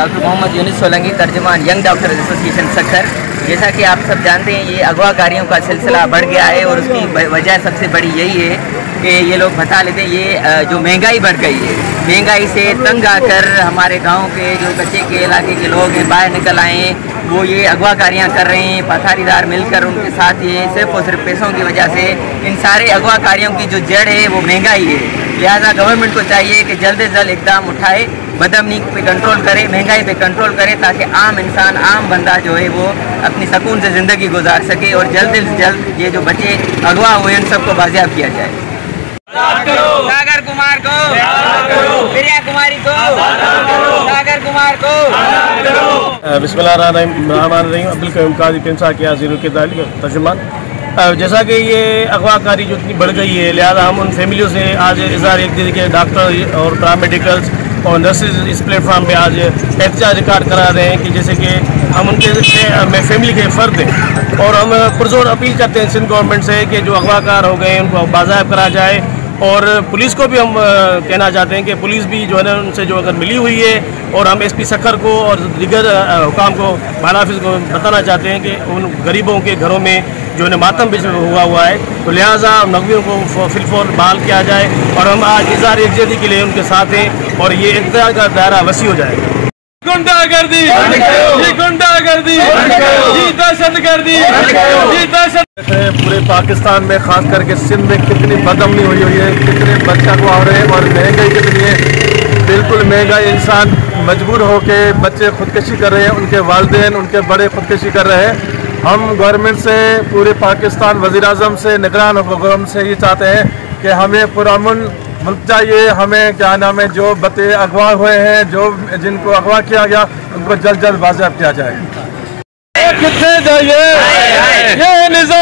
Doctor محمد یونس سولنگی، ترجمان young doctor association Sukkur. جیسا کہ آپ سب جانتے ہیں یہ اغوا کاریوں کا سلسلہ بڑھ گیا ہے اور اس کی وجہ سب سے بڑی یہی ہے کہ یہ لوگ بتا لیتے ہیں یہ جو مہنگائی بڑھ گئی ہے، مہنگائی سے تنگ آ کر ہمارے گاؤں کے جو بچے کے علاقے کے لوگ ہیں باہر نکل آئے ہیں، وہ یہ اغوا کاریاں کر رہے ہیں، پاتھاری دار مل کر ان کے ساتھ یہ صرف اور صرف پیسوں کی وجہ سے ان سارے اغوا کاریوں کی جو جڑ ہے وہ مہنگائی ہے۔ لہٰذا گورنمنٹ کو چاہیے کہ جلد از جلد اقدام اٹھائے، بدامنی پہ کنٹرول کرے، مہنگائی پہ کنٹرول کرے، تاکہ عام انسان، عام بندہ جو ہے وہ اپنی سکون سے زندگی گزار سکے اور جلد از جلد یہ جو بچے اغوا ہوئے ان سب کو بازیاب کیا جائے۔ ساگر کمار کو، پریا کماری کو، ساگر کمار کو۔ بسم اللہ الرحمن الرحیم۔ عبدالقیوم قاضی پنسا کے عزیزوں کے ترجمان۔ جیسا کہ یہ اغوا کاری جو اتنی بڑھ گئی ہے، لہٰذا ہم ان فیملیوں سے آج اظہار یکجہتی کے ڈاکٹر اور پیرامیڈیکلز اور نرسز اس پلیٹ فارم پہ آج احتجاج ریکارڈ کرا رہے ہیں کہ جیسے کہ ہم ان کے فیملی کے فرد ہیں اور ہم پرزور اپیل کرتے ہیں سندھ گورنمنٹ سے کہ جو اغوا کار ہو گئے ہیں ان کو بازیاب کرا جائے، اور پولیس کو بھی ہم کہنا چاہتے ہیں کہ پولیس بھی جو ہے نا ان سے جو اگر ملی ہوئی ہے، اور ہم ایس پی سکھر کو اور دیگر حکام کو بالافظ کو بتانا چاہتے ہیں کہ ان غریبوں کے گھروں میں جو ہے ماتم بھی ہوا ہے، تو لہٰذا نقویوں کو فی الفور بحال کیا جائے، اور ہم آج اظہار یکجہتی کے لیے ان کے ساتھ ہیں اور یہ اقتدار کا دائرہ وسیع ہو جائے گا۔ گنڈا گردی، یہ گنڈا گردی، یہ دہشت گردی، یہ دہشت۔ پورے پاکستان میں خاص کر کے سندھ میں کتنی بدامنی ہوئی ہے، کتنے بچہ اغوا ہو رہے ہیں اور مہنگائی کتنی ہے۔ بالکل مہنگائی، انسان مجبور ہو کے بچے خودکشی کر رہے ہیں، ان کے والدین، ان کے بڑے خودکشی کر رہے ہیں۔ ہم گورنمنٹ سے، پورے پاکستان وزیر اعظم سے، نگران حکومت سے یہ چاہتے ہیں کہ ہمیں پرامن ملک چاہیے، ہمیں کیا نام ہے جو بچے اغوا ہوئے ہیں، جو جن کو اغوا کیا گیا ان کو جلد جلد بازیاب کیا جائے۔ کتنے جائیے یہ نظام